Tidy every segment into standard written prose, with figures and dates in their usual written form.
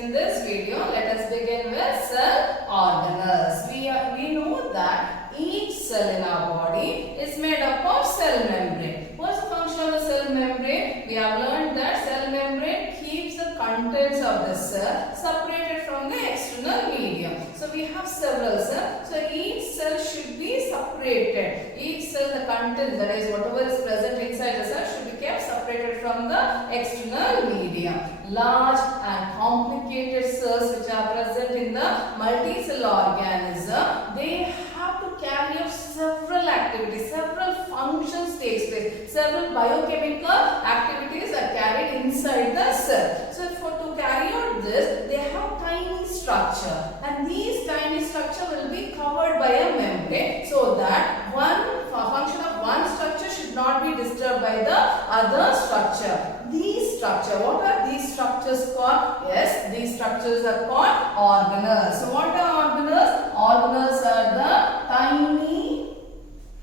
in this video, let us begin with cell organelles. We know that each cell in our body is made up of cell membrane. What's the function of the cell membrane? We have learned that cell membrane keeps the contents of the cell separated from the external medium. So we have several cells. So each cell should be separated. Each cell, the content, that is whatever is present inside the cell, should be kept separated from the external medium. Large and complicated cells which are present in the multicellular organism, they have to carry out several activities, several functions takes place, several biochemical activities are carried inside the cell. So to carry out this, they have tiny structure, and these tiny structure will be covered by a membrane, so that one function of one structure should not be disturbed by the other structure. These structure, what are these structures called? Yes, these structures are called organelles. So what are organelles? Organelles are the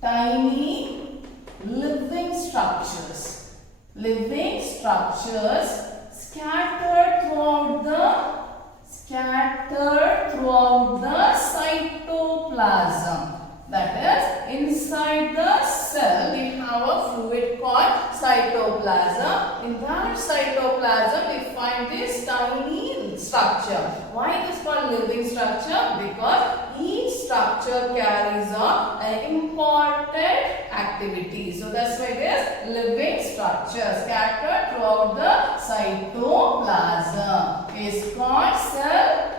tiny living structures. Living structures scattered throughout the cytoplasm. That is, inside the cell we have a fluid called cytoplasm. In that cytoplasm we find this tiny structure. Why it is called living structure? Because each structure carries on an important activity. So that's why it is living structure scattered throughout the cytoplasm. It's called cell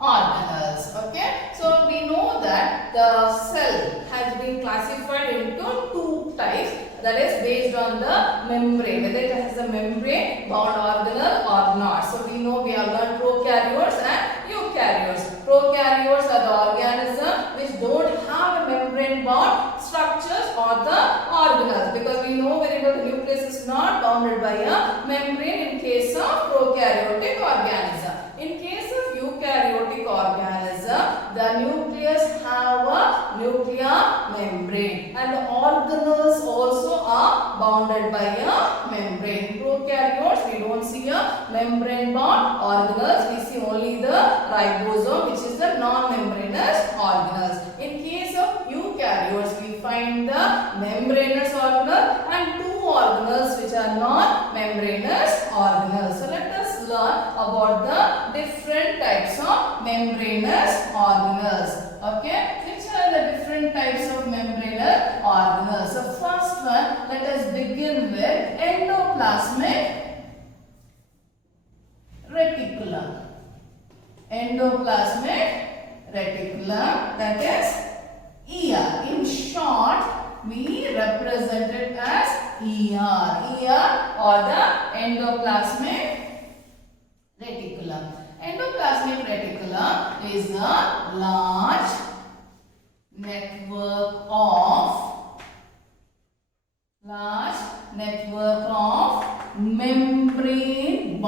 organelles. Okay, so we know that the cell has been classified into two types, that is based on the membrane, whether it has a membrane bound organelle or not. So we know, we have learned prokaryotes and eukaryotes. Prokaryotes are the organisms which don't have a membrane bound structures or the organelles, because we know very well the nucleus is not bounded by a membrane in case of prokaryotic organism. In case of eukaryotic organism, the nucleus have a nuclear membrane, and the organelles also are bounded by a membrane. In prokaryotes, we don't see a membrane bound organelles, we see only the ribosome, which is the non-membranous organelles. In case of eukaryotes, we find the membranous organelle and two organelles which are non-membranous organelles. So let us learn about the different types of membranous organelles. Okay, which are the different types of membranous organelles? So first one, let us begin with endoplasmic reticulum. Endoplasmic reticulum, that is ER. In short, we represent it as ER. ER or the endoplasmic reticulum. Endoplasmic reticulum is a large network of membrane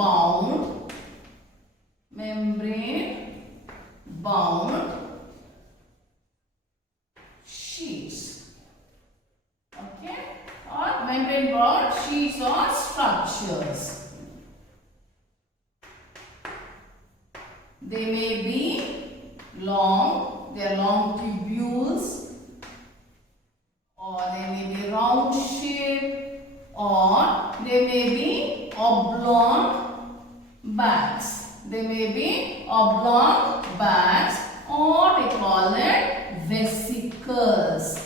bound sheets. Okay, or membrane bound sheets or structures. They may be long, they are long tubules, or they may be round shape, or they may be oblong bags. They may be oblong bags, or we call it vesicles.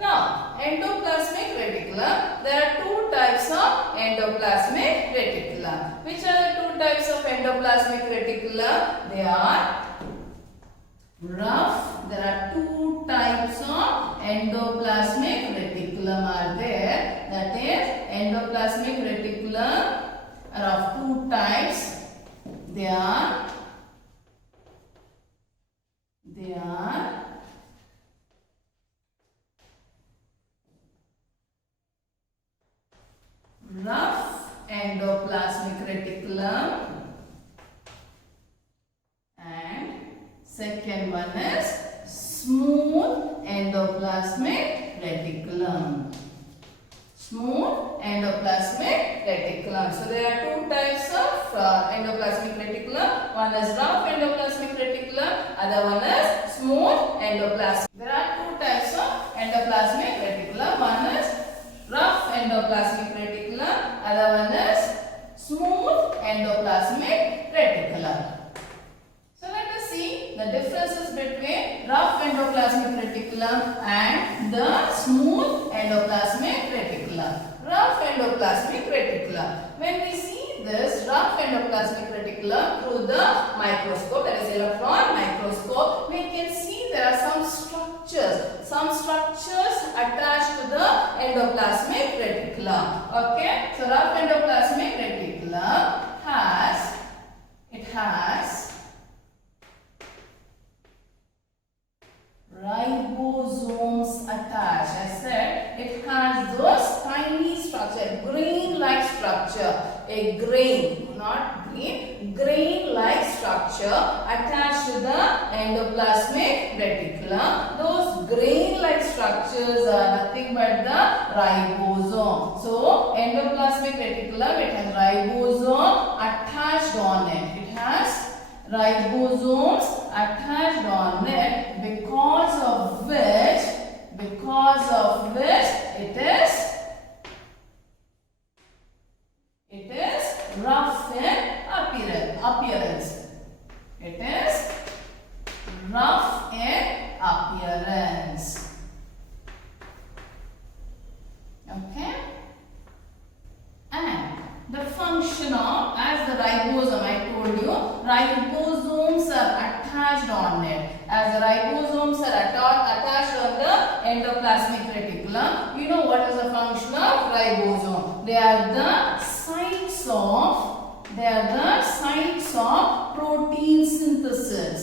Now, endoplasmic reticulum, there are two types of endoplasmic reticulum. Which are the two types of endoplasmic reticulum? They are rough. There are two types of endoplasmic reticulum are there. That is, endoplasmic reticulum are of two types. They are rough endoplasmic reticulum, and second one is smooth endoplasmic reticulum. Smooth endoplasmic So there are two types of endoplasmic reticulum. One is rough endoplasmic reticulum, other one is smooth endoplasmic. There are two types of endoplasmic reticulum. One is rough endoplasmic reticulum, other one is smooth endoplasmic reticulum. So let us see the differences between rough endoplasmic reticulum and the smooth endoplasmic reticulum. Rough endoplasmic reticulum. When we see this rough endoplasmic reticulum through the microscope, that is electron microscope, we can see there are some structures attached to the endoplasmic reticulum. Okay, so rough endoplasmic reticulum has ribosomes attached. I said it has those tiny structure, grain-like structure, a grain, not green, grain-like structure attached to the endoplasmic reticulum. Those grain-like structures are nothing but the ribosome. So endoplasmic reticulum, it has ribosome attached on it. It has ribosomes attached on it, because of which it is rough in appearance. It is rough in appearance. Okay, and the function of, as the ribosome, I told you, ribosomes are attached on it. As the ribosomes are attached on the endoplasmic reticulum, you know what is the function of ribosome? They are the sites of protein synthesis.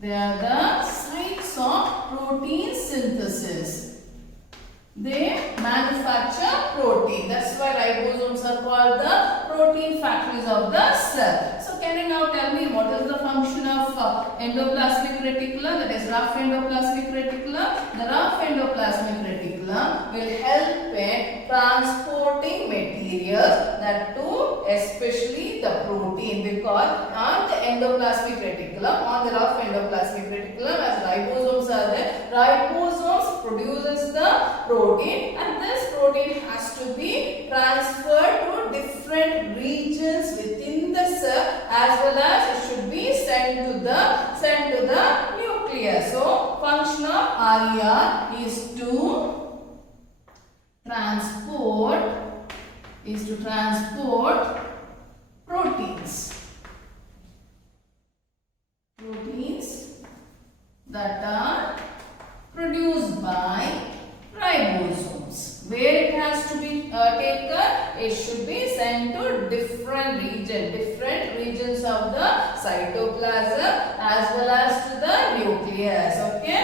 They are the sites of protein synthesis. They manufacture protein. That's why ribosomes are called the protein factories of the cell. So can you now tell me what is the function of endoplasmic reticulum, that is rough endoplasmic reticulum? The rough endoplasmic reticulum will help in transporting materials, that too especially the protein, because on the endoplasmic reticulum, on the rough endoplasmic reticulum, as ribosomes are there, ribosomes produces the protein, and this protein has to be transferred to different regions within the cell, as well as it should be sent to the nucleus. So function of RER is to transport proteins that are produced by ribosomes. Where it has to be taken, it should be sent to different regions of the cytoplasm as well as to the nucleus. Okay.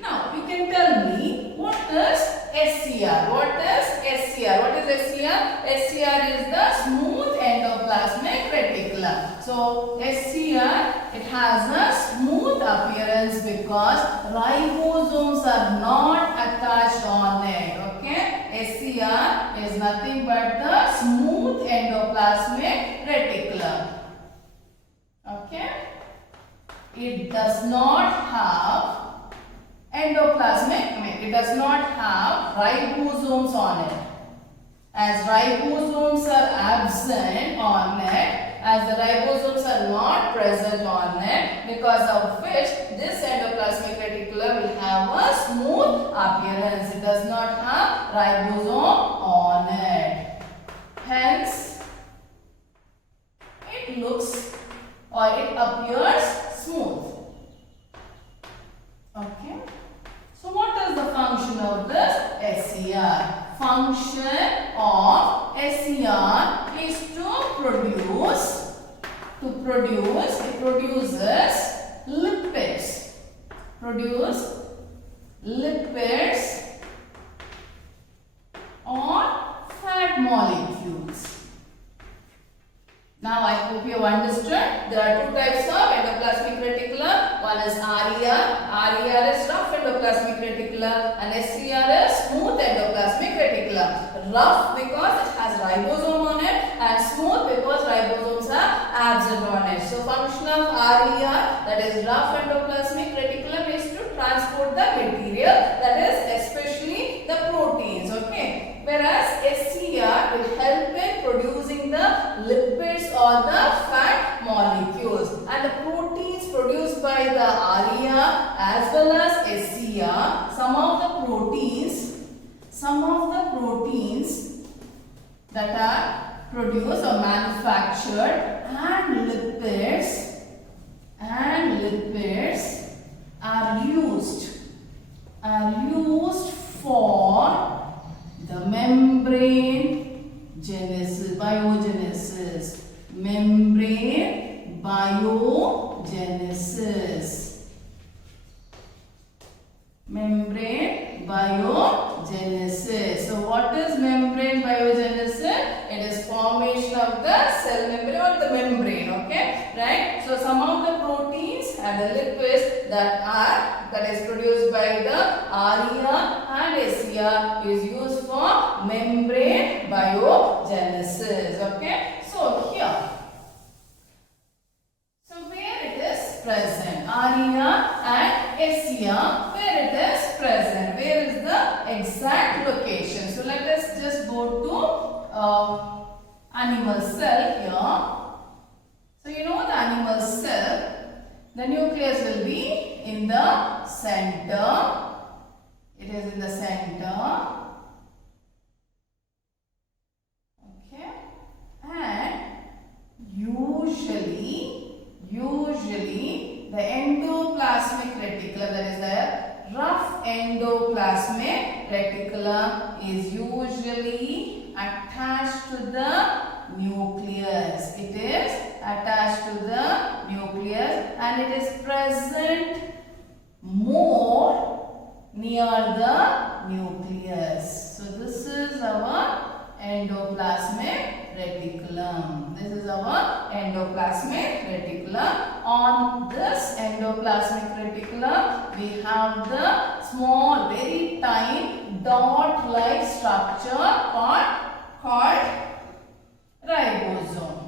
Now you can tell me what is SCR. What is SCR? What is SCR? SCR is the smooth endoplasmic reticulum. So SCR, it has a smooth appearance because ribosomes are not attached on it. Okay, SCR is nothing but the smooth endoplasmic reticulum. Okay, it does not have it does not have ribosomes on it. As ribosomes are absent on it, as the ribosomes are not present on it, because of which this endoplasmic reticulum will have a smooth appearance. It does not have ribosome on it. Hence, it looks or it appears smooth. Okay. So what is the function of this SCR? Function of SCR is it produces lipids or fat molecules. Now I hope you have understood. There are two types of endoplasmic reticulum. One is RER. RER is rough endoplasmic reticulum and SCR is smooth Rough because it has ribosome on it, and smooth because ribosomes are absent on it. So function of RER, that is rough endoplasmic reticulum, is to transport the material, that is especially the proteins. Okay. Whereas SCR will help in producing the lipids or the fat molecules, and the proteins produced by the RER as well as SCR, some of the proteins that are produced or manufactured, and lipids are used for the membrane biogenesis. Membrane biogenesis. Membrane biogenesis. So what is membrane biogenesis? It is formation of the cell membrane or the membrane. Okay, right? So some of the proteins and the lipids that is produced by the RER and SCR is used for membrane biogenesis. Okay, so here, so where it is present, RER and SCR, where it is present, where is the exact location? So let us just go to animal cell here. So you know the animal cell, the nucleus will be in the center. It is in the center. Okay, and usually the endoplasmic reticulum, that is the rough endoplasmic reticulum, is usually attached to the nucleus. It is attached to the nucleus, and it is present more near the nucleus. So this is our endoplasmic reticulum. This is our endoplasmic reticulum. On this endoplasmic reticulum, we have the small, very tiny dot-like structure called ribosome.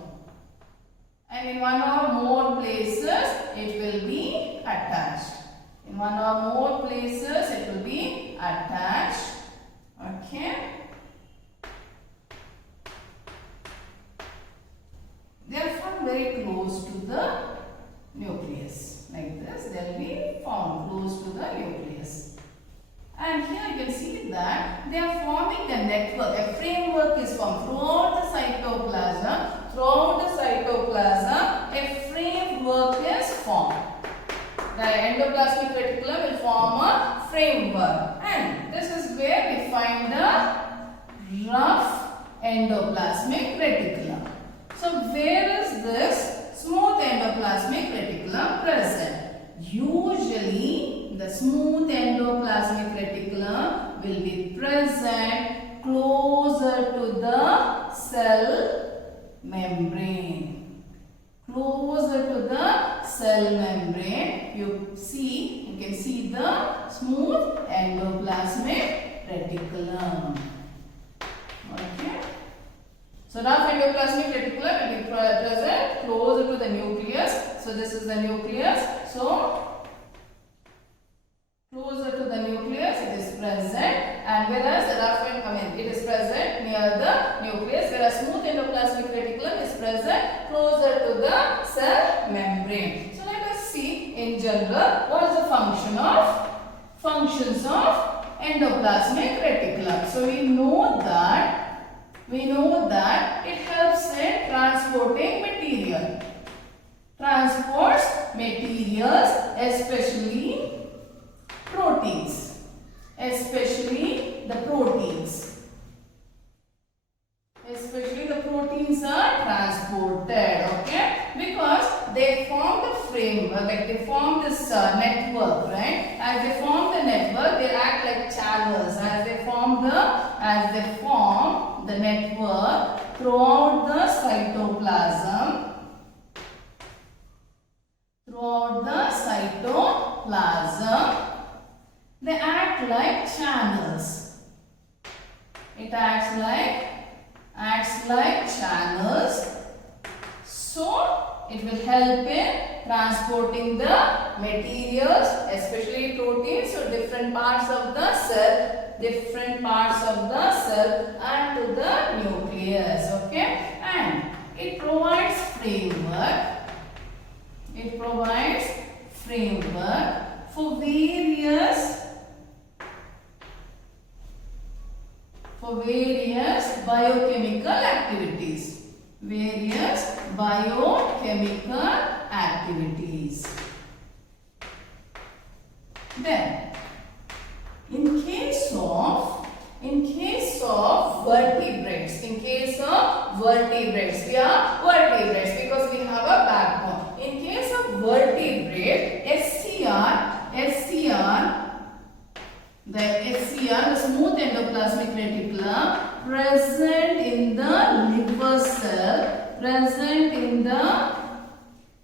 And in one or more places, it will be attached. In one or more places, it will be attached. Okay. They are found very close to the nucleus. Like this, they will be found close to the nucleus. And here you can see that they are forming a network. A framework is formed throughout the cytoplasm. Throughout the cytoplasm, a framework is formed. The endoplasmic reticulum will form a framework, and this is where we find the rough endoplasmic reticulum. So where is this smooth endoplasmic reticulum present? Usually the smooth endoplasmic reticulum will be present closer to the cell membrane. Closer to the cell membrane, you can see the smooth endoplasmic reticulum. Okay. So rough endoplasmic reticulum will be present closer to the nucleus. So this is the nucleus. So closer to the nucleus it is present, and whereas the rough it is present near the nucleus, whereas smooth endoplasmic reticulum is present closer to the cell membrane. So let us see in general what is the functions of endoplasmic reticulum. So we know that it helps in transporting material. Transports materials, especially proteins. Especially the proteins are transported, okay, because they form the framework, like they form this network, right? As they form the network, they act like channels. As they form the network throughout the cytoplasm, they act like channels. It acts like channels. So it will help in transporting the materials, especially proteins, to different parts of the cell, and to the nucleus. Okay, and it provides framework. For various biochemical activities. Then, in case of vertebrates, we are vertebrates because we have a backbone. In case of vertebrate, the smooth endoplasmic reticulum present in the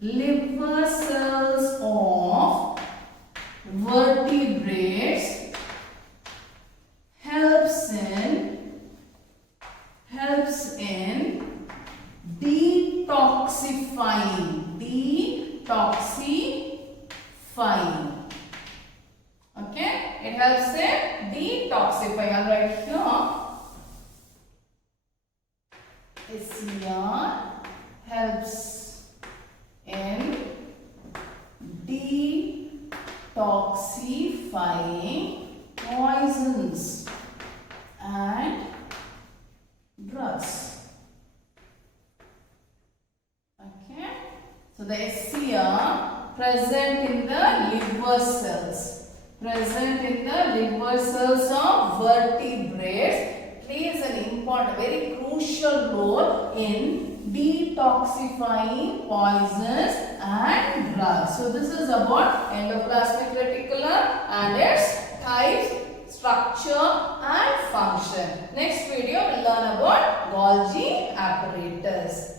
liver cells of vertebrates helps in detoxifying. Okay, it helps in detoxifying. I'll write here. SCR helps in detoxifying poisons and drugs. Okay, so the SCR present in the liver cells of vertebrates plays an important, very crucial role in detoxifying poisons and drugs. So this is about endoplasmic reticulum and its types, structure and function. Next video we will learn about Golgi apparatus.